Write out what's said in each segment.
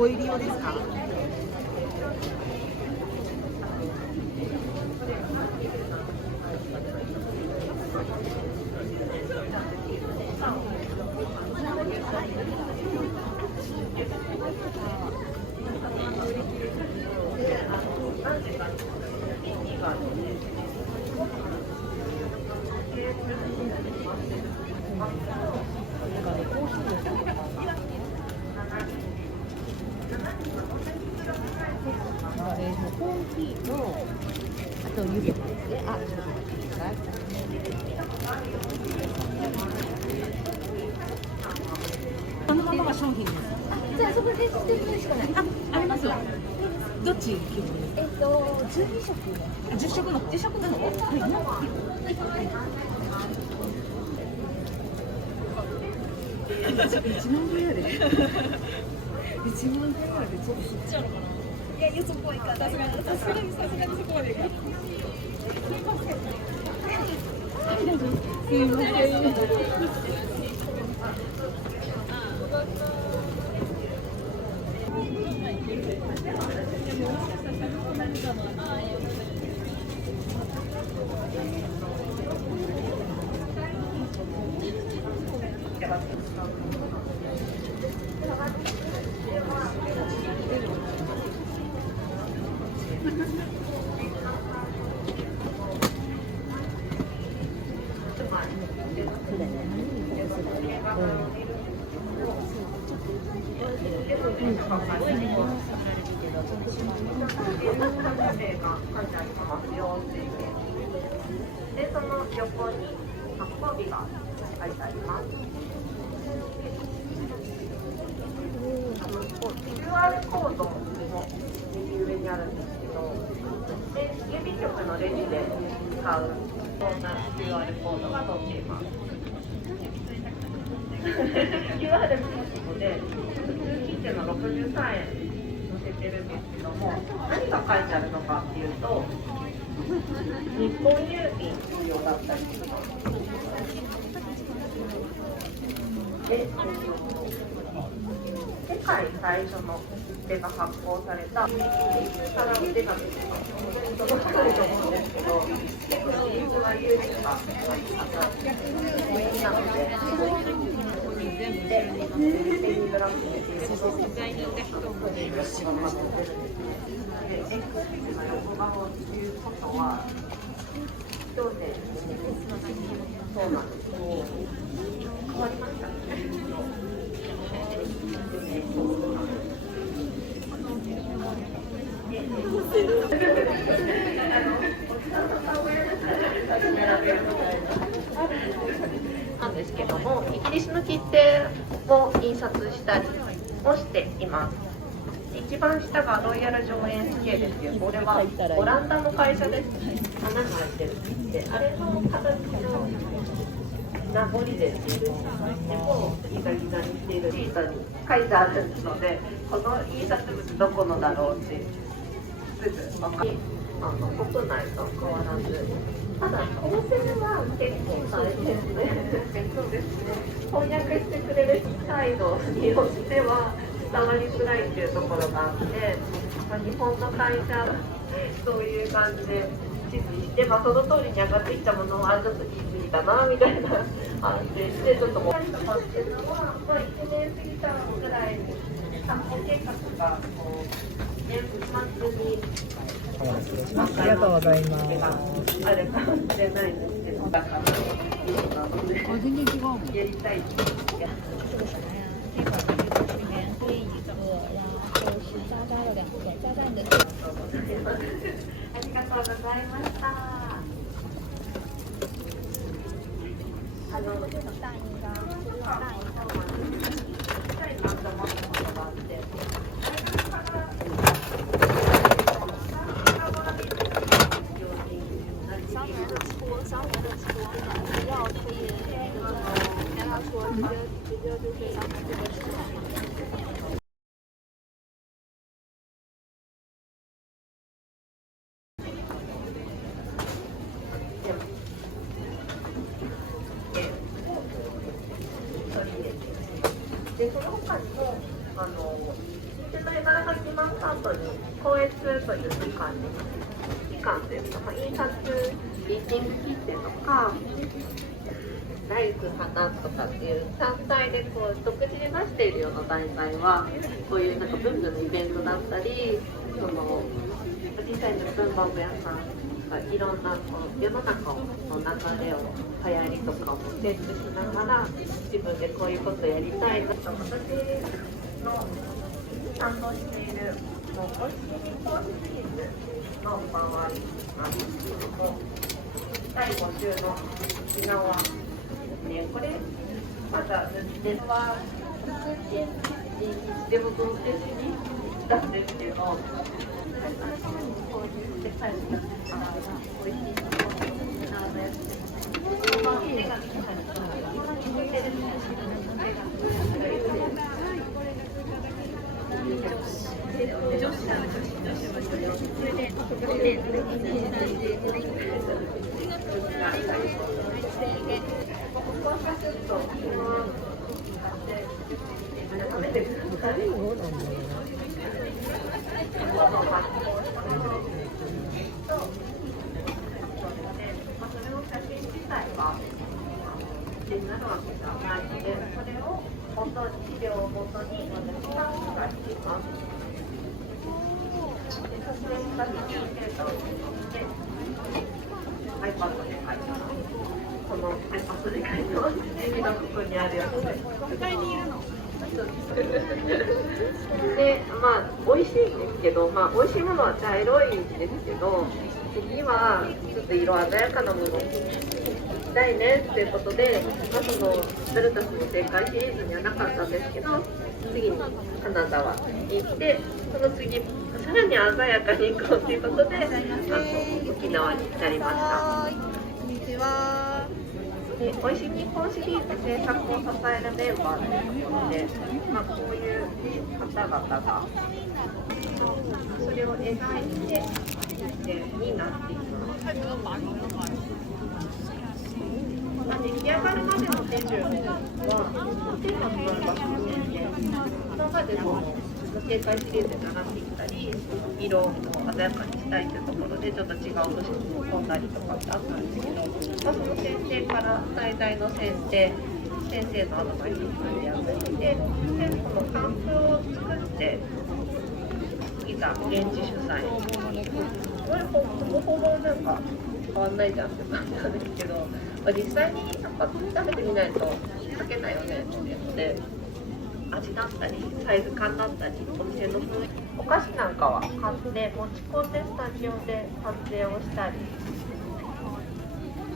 個入り用ですか？コーヒーと、あと湯気ですね。あ、このままが商品です。じゃあそこで説明しかない。あります。どっち？12食。10食の10食なの？はい。1万ぐらいで。1万ぐらいでちょっとそっちやろかな。いや、そこはいかない。さすがにそこまでいかない。すいませで、その横に発行日が書いてあります。QR コードも右上にあるんですけど、で郵便局のレジで使うこんな QR コードが載っています。QR ので通勤っていうのが63円載せてるんですけども、何が書いてあるのかっていうと、日本郵便用だったりとかで、世界最初の切手が発行されたサラウ手紙とか、そのあると思うんですけど、結構シリーズは有事が人気なので、全部で1000グラムでXの横顔っていうことは、そうなんです。変わりましたね。なんですけども、イギリスの切手を印刷したりもしています。一番下がロイヤル上演系ですけど、これはオランダの会社です。穴が開いてる切手、あれの形の名残でっていう切手をギザギザにしているシートに書いてあるので、この印刷物どこのだろうってすぐ分かる。国内と変わらず、ただ構成は結構大変で、そうですね、翻訳してくれるサイドによっては伝わりづらいっていうところがあって、日本の会社そういう感じで地図にして、その通りに上がってきたものをちょっと言い過ぎたなみたいな反省して、ちょっともうっていうのは、1年過ぎたぐらいに観光計画がこう年末にありがとうございます。あれかもしれないんですけど、だから全然違うもん。やりたい。ありがとうございました。で、その他にも、という感じ期間というか、印刷リーディング切手とかライフ花とかっていう単体でこう独自で出しているような団体はこういうなんか文具のイベントだったり、その実際の文房具屋さんがいろんなこう世の中の流れを流行りとかをチェックしながら自分でこういうことやりたいなと、私の賛同しているもうおいしい日本シリーズの場合なんですけども、第5週の沖縄これまだ塗っては1日でもどうせしにしたんですけど、こういう世界のおいしいの沖縄のやつで、手がなるわけじゃないので、それを資料をもとに私が書いています。で、それを先にデータを取って iPad で書いてます。この iPad で書いてます。次のここにあるやつで。で、美味しいんですけど、美味しいものは茶色いんですけど、次はちょっと色鮮やかなものしたいねっていうことで、そのブルタスの正解シリーズにはなかったんですけど、次に金沢に行って、その次さらに鮮やかに行こうということで、沖縄になりました。こんにちは。で、おいしい日本シリーズ制作を支えるメンバーということで、こういう方々がそれを描いてになっています。出来上がるまでの手順は、テーマとなる場所の線で、今までの警戒シリーズで習ってきたり、色を鮮やかにしたいというところで、ちょっと違う星を込んだりとかってあったんですけど、その先生から最大の先生のアドバイスをやってきて、で、このカンプを作って、いざ現地取材。これほぼなんか変わんないじゃんって感じなんですけど、実際にやっぱ食べてみないと書けないよねって言って、味だったりサイズ感だったりお店の雰囲気、お菓子なんかは買って持ち込んでスタジオで撮影をしたり、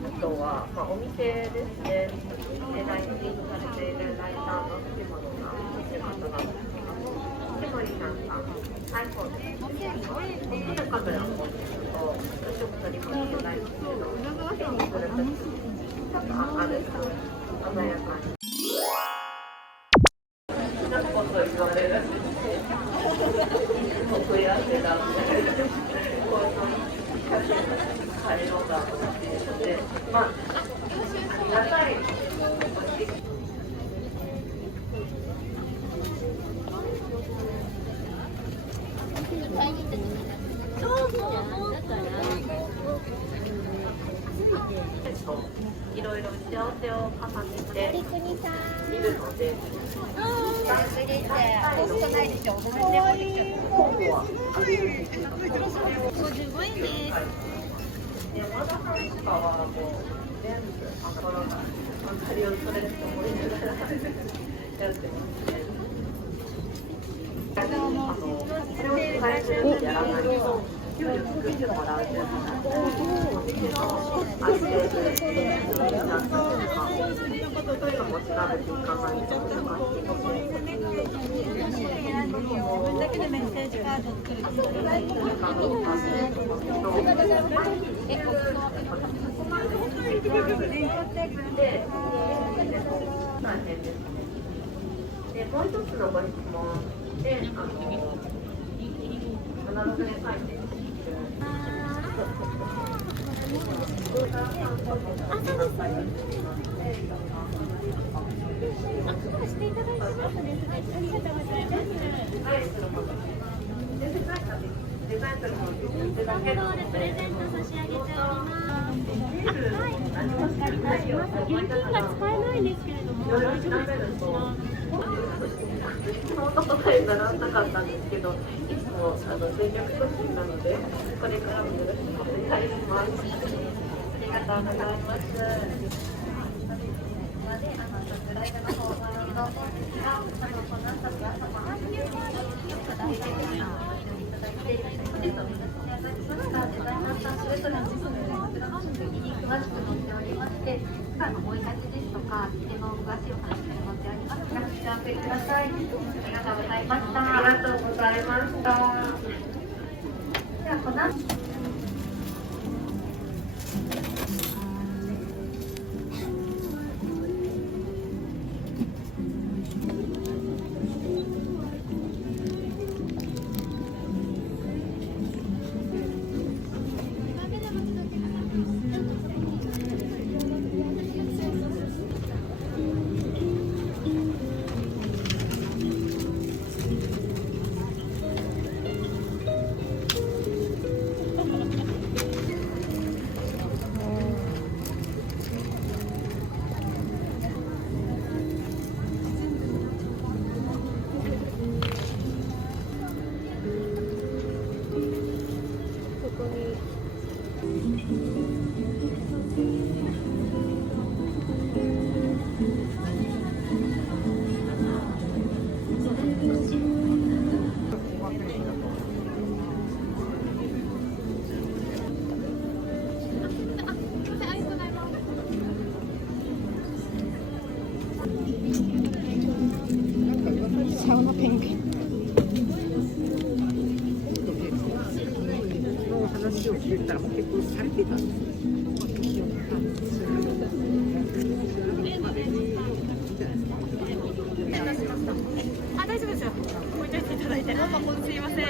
あとは、お店ですね、でライティングされているライターの藤本さんという方なんですけども、手のりなんか iPhone で撮るカメラを持っていると私も撮りますけないんですけど、手にするときちょっと明るく鮮やかになることを言われるんですね。僕やってたんで、こういう写真変えようかと思っているので、ありがたい。いろいろ打ち合わせを重ねているので、山田さんとかはもう全部明かりを取れると思いながらやってますね。それを伝えするんでやらないと、料理を作ってもらうという話をお店のある程度でそういうのも調べていかないと難しいので、だけでメッセージカード作るとで、もう一つのご質問で、必ずね書いてしていただいてますね。ありがとうございます。はい、デザインするのをいただけるので、プレゼント差し上げております。現金が使えないんですけれども、いろいろ調べると、そんなことにならなかったんですけど、いつも全力突進なので、これからもよろしくお願いします。ありがとうございます。おい立ちですとか、切れの詳しいお話が載っておりますので、ご覧ください。ありがとうございました。ありがとうございました。では、この後サウナペンギン。の話を聞いたら結構されてたんですよ。あ、大丈夫ですよ。置いといていただいて。すいません。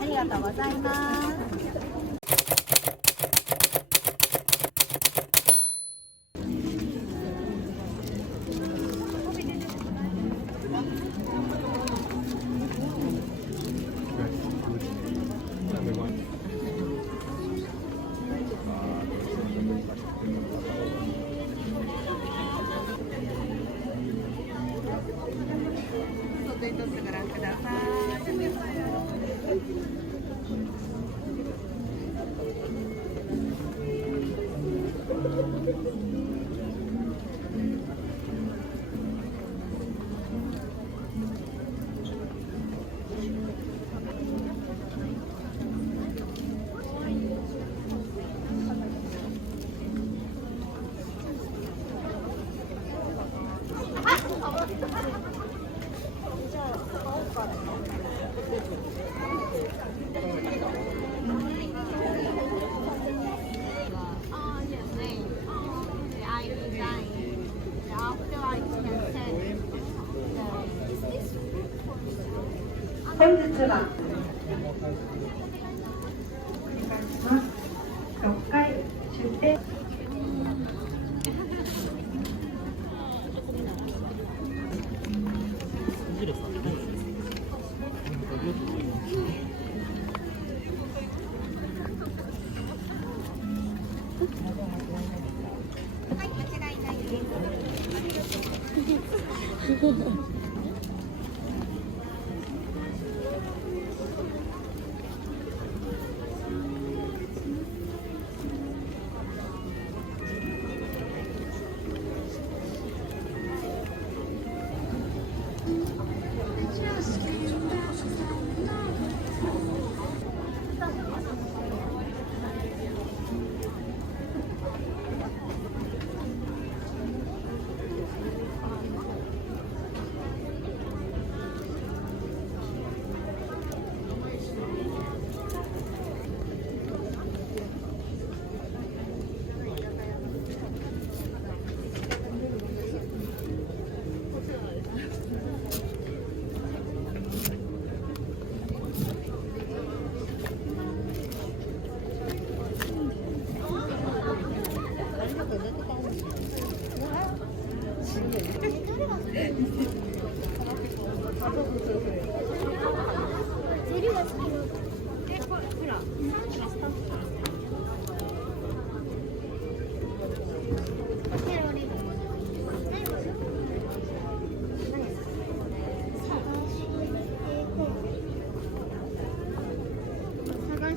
ありがとうございます。外にとってご覧ください。本日は6回出店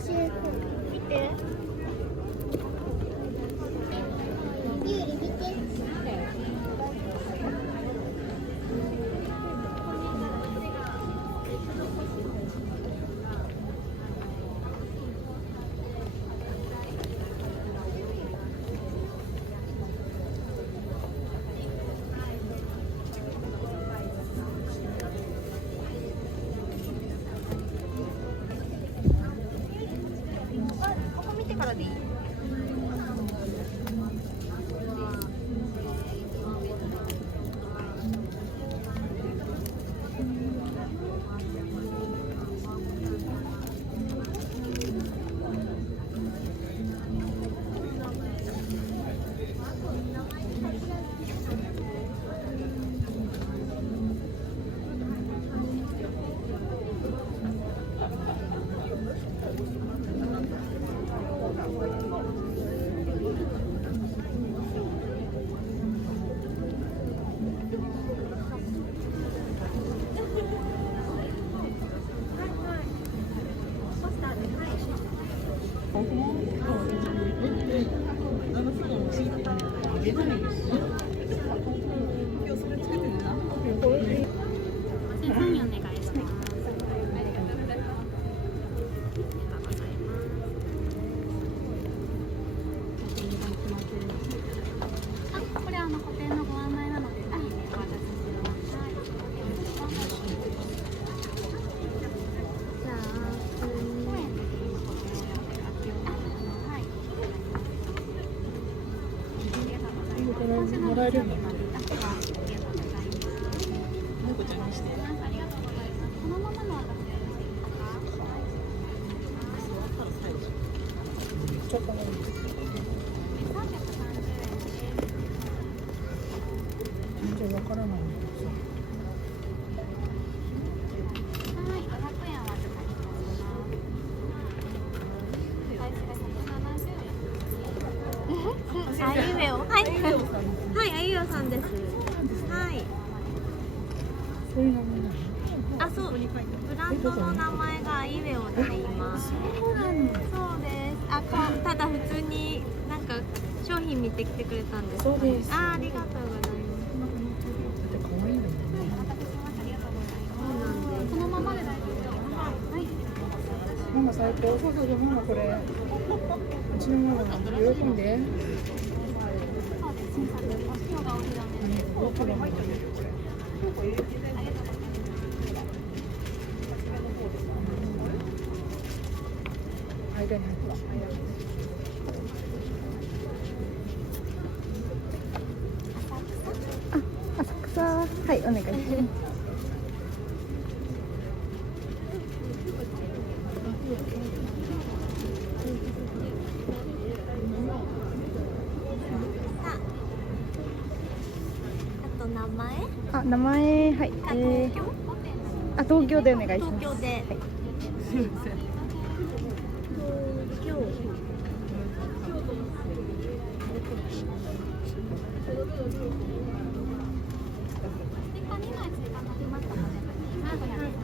見て。ゆうり見て。ここ見てからでいい？これ固定のご案内なので、お渡ししてください。じゃあ、もらえるんだ。ありがとうございます。猫ちゃんにして。ありがとうございます。このままの私でよろしいですか？ちょっとね。 330円です。全然わからないんだけどさ。はい、500円お預かりいたします。最初が170円。あゆめお、はい、はい、あゆめおさんです。はい。そういうのもない。あ、そう、ブランドの名前があゆめおって言います。そうなの。そうです。あ、ただ普通になんか商品見てきてくれたんです。そうです。あ、ありがとうございます。だって可愛いのよね。ありがとうございます。そうなんです。このままで大丈夫ですか？はい。ママ最高。そうそうそう、ママこれ。うちのママが喜んで。そうです。新作お塩がお値段です。大きなの。間に入ってます。浅草、はい、お願いします。あと名前？あ、名前、はい、東京？あ、東京でお願いします。東京で。はい。すみません。東京。ステッカー2枚追加になりましたので、530円です。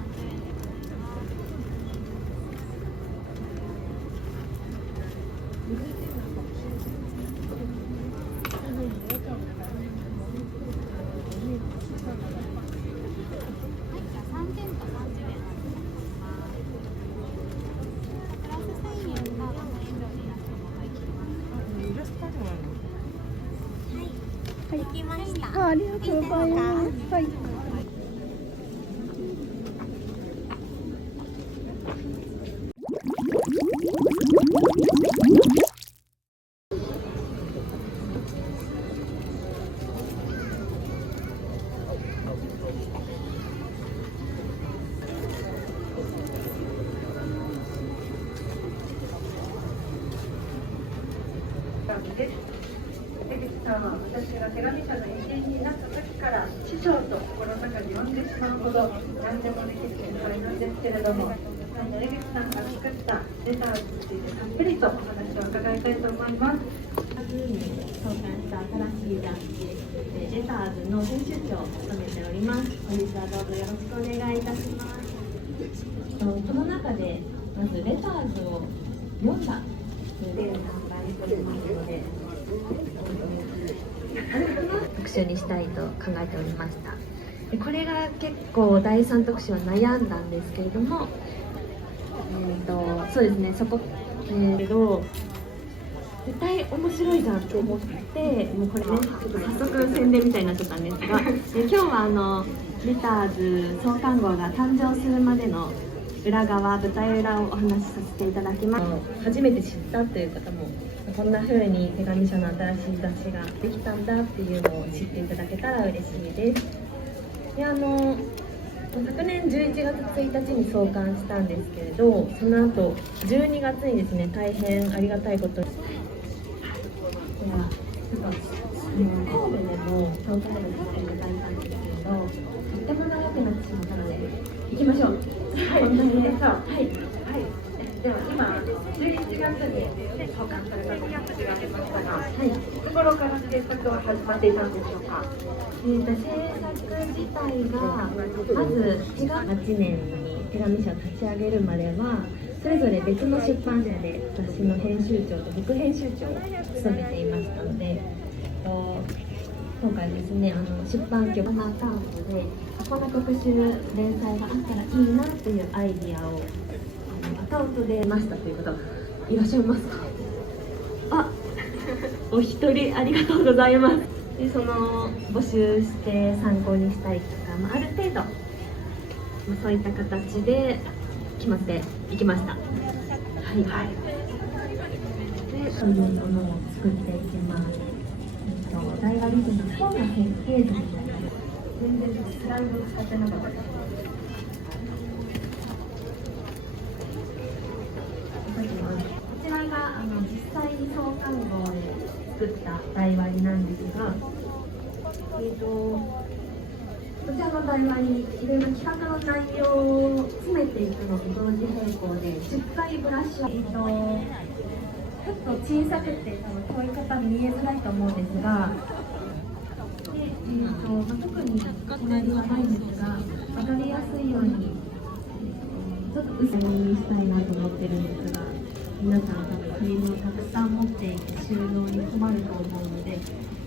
はい、じゃあ3点と30円お預かりします。プラス1000円が画面上にイラストも入っています。イラストもあるの。はい。できました。あ、ありがとうございます。はい。です。江口さんは私が手紙社の一員になった時から師匠と心の中で呼んでしまうほど何でもできる先輩なんですけれども、江口さんが作ったレターについてたっぷりとお話を伺いたいと思います。夏に創刊した新しい雑誌レターズの編集長を務めております。本日はどうぞよろしくお願いいたします。この中でまずレターズを読んだという販売しておりますので、特集にしたいと考えておりました。でこれが結構第3特集は悩んだんですけれども、そうですね、そこけど絶対面白いじゃんと思って、もうこれね、ちょっと早速宣伝みたいになっちゃったんですが、今日はレターズ創刊号が誕生するまでの裏側、舞台裏をお話しさせていただきます。初めて知ったという方も、こんな風に手紙社の新しい雑誌ができたんだっていうのを知っていただけたら嬉しいです。で昨年11月1日に創刊したんですけれど、その後12月にですね、大変ありがたいことに、では神戸でも創刊号させていただいたんですけれど、とっても長くなってしまったので行きましょう。はい、こんなにはい。では今11月に創刊されたという話がありましたが、いつ頃から制作は始まっていたんでしょうか。制作自体がまず8年に手紙社を立ち上げるまではそれぞれ別の出版社で雑誌の編集長と副編集長を務めていましたので、今回ですね、出版局のアカウントでこんな特集連載があったらいいなというアイディアをアカウントでましたという方いらっしゃいますか？あ、お一人ありがとうございます。でその募集して参考にしたりとか、ある程度そういった形で決まっていきました。はい、でそういうものを作っていきます。大和リズムの本の設計図になります。全然スライド使ってなかったです。こちらが実際に創刊号で作った台割りなんですが、こちらの台割り、いろいろ企画の内容を詰めていくのと同時並行で10回ブラッシュアップ、ちょっと小さくてこういう方見えづらいと思うんですが、特に隣はないんですが、分かりやすいようにちょっと薄めにしたいなと思ってるんですが、皆さん多分フィルムをたくさん持っていて収納に困ると思うので、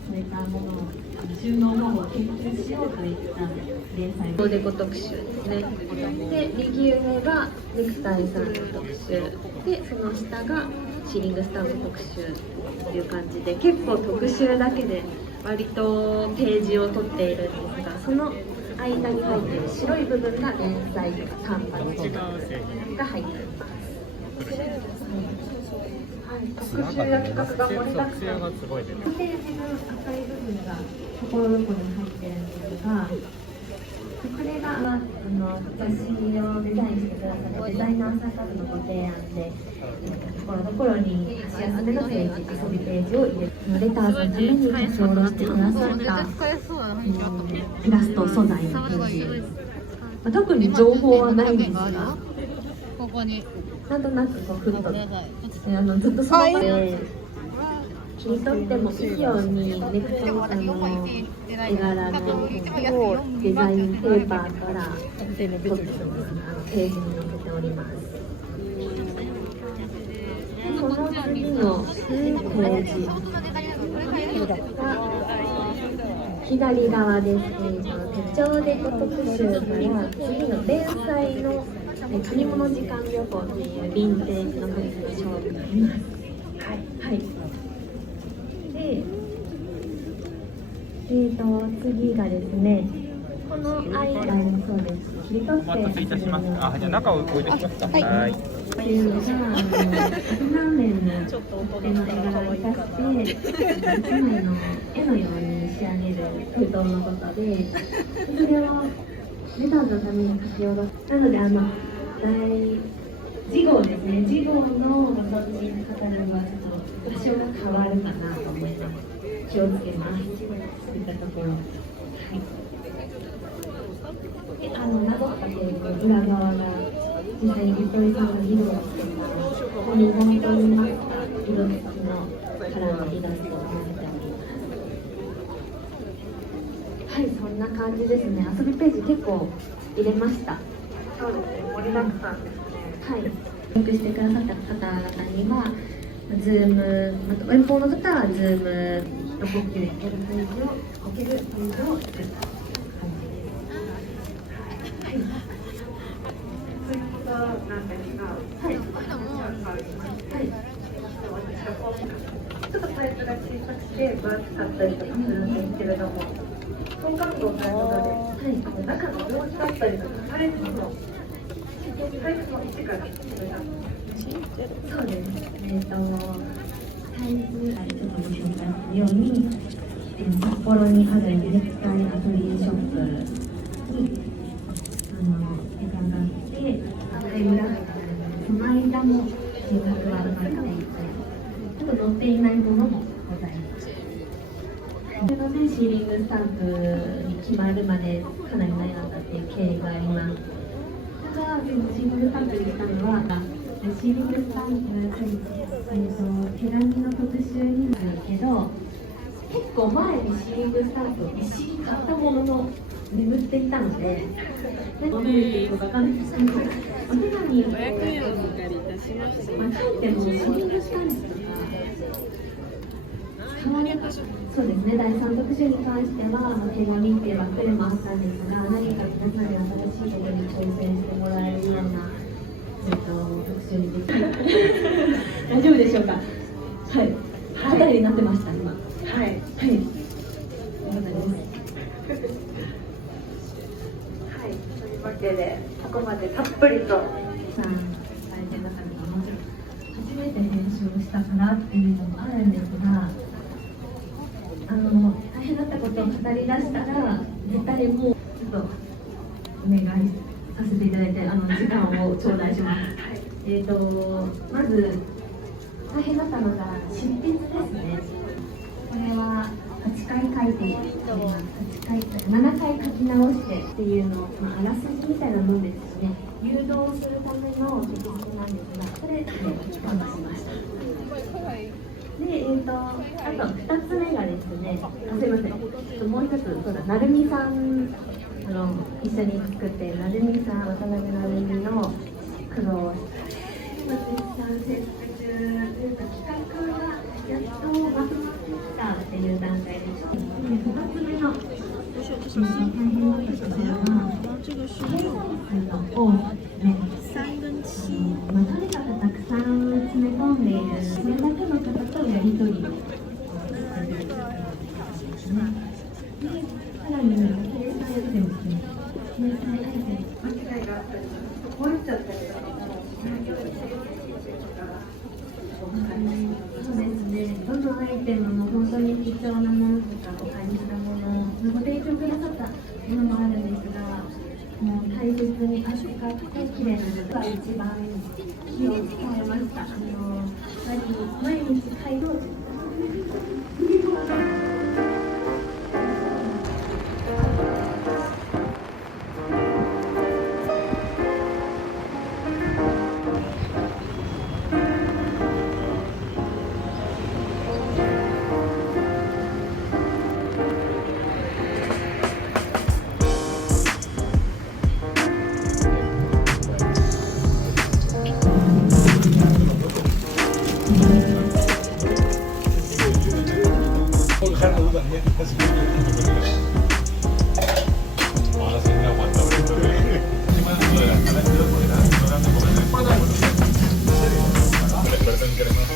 そういったものを収納方法を研究しようといった連載のおでこ特集ですね。で右上がネクタイさんの特集で、その下がシーリングスタンプ特集という感じで、結構特集だけで割とページを取っているんですが、その間に入っている白い部分が連載とか単発とかが入っています。特集や企画が盛りだくさん。ページの赤い部分がところどころに入ってるんですが、これが雑誌をデザインしてくださるデザイナーさんからのご提案で、ところどころに箸休めのページ、遊びページを入れるレターズのために書き下ろしてくださったイラスト素材のページ、特に情報はないんですが、ここになんとなくこうふっと、ずっとその場で切り取ってもいいようにネクタイさんの絵柄のデザインペーパーから取ってページに載せております。でその次のページが左側です。手帳でこ特集から次の連載の借物時間旅行っていうヴィンテージのグッズで勝負があります。はい。で、次がですね、この間もそうです。切り取って。お待たせいたしました。じゃあ中を置いてきますか。はい。っていうのが何年の手の絵柄を生かして1枚の絵のように仕上げる封筒のことで、それをレターズのために書き下ろす。なので次号ですね。次号のご当地に語るはちょっと場所が変わるかなと思います。気をつけます。そういったところ。はい。で、なぞったページの裏側が実際にゆとりさんが議論していたここに本当にまった色付きのカラーのイラストを載せております。はい、そんな感じですね。遊びページ結構入れました。そうですね、盛りだくさんですね。はい。登録してくださった方々には、Zoom、遠方の方は Zoom の呼吸やるページを置けるページを作った感じです。はい。そういうことなんですが、はい。はい。ちょっとサイズが小さくて分厚かったりとかするんですけれども、相関度ということで、中の様子だったりとかサイズの位置からそうです。サイズがちょっとご紹介するように、札幌にある絶対アトリエショップに伺って、タイムラグがその間も計画は埋まっていて、ちょっと載っていないものもございます。それのね、シーリングスタンプに決まるまでかなり悩んだっていう経緯があります。ただ、シーリングスタンプにしたのは、シーリングスタンプ、手紙の特集になるけど、結構前にシーリングスタンプを一式買ったものの眠っていたので、覚えているか分かんないですけど、お手紙を書いてもシーリングスタンプとか、そうですね、第3特集に関しては、手紙ってばっかりもあったんですが、何か皆さんに新しいことに挑戦してもらえるような、特集にできる大丈夫でしょうか。はい。あたりになってました今。はい。はい。よかったです。はい。というわけでここまでたっぷりとさあ、伝えてなかったので、初めて編集をしたからっていうのもあるんですが、大変だったことを語り出したら、絶対もうちょっとお願いさせていただいて、時間を頂戴します。まず大変だったのが執筆ですね。これは8回書いています。7回書き直してっていうのを、あらすじみたいなもんですよね。誘導するための執筆なんですが、これで頑張りました。で、あと2つ目がですね、すいません、もう一つ、そうだ、なるみさん、一緒に作っているなるみさん、渡辺なるみの苦労を今絶賛制作中というか、企画がやっとまとまってきたっていう段階です。2つ目の大変だったところは、をね、とにかくたくさん詰め込んでいる、それだけの方とやり取りをされるですね。で、さらに掲載アイテムですね。掲載アイテム。間違いがあったり、こぼれちゃったりとかも、そうですね。どのアイテムも本当に貴重なものとかお借りしたもの、ご提供くださったものもあるんですが、もう大切に扱って綺麗なのが一番気を使いました。やっぱり毎日買い物Perdón, queremos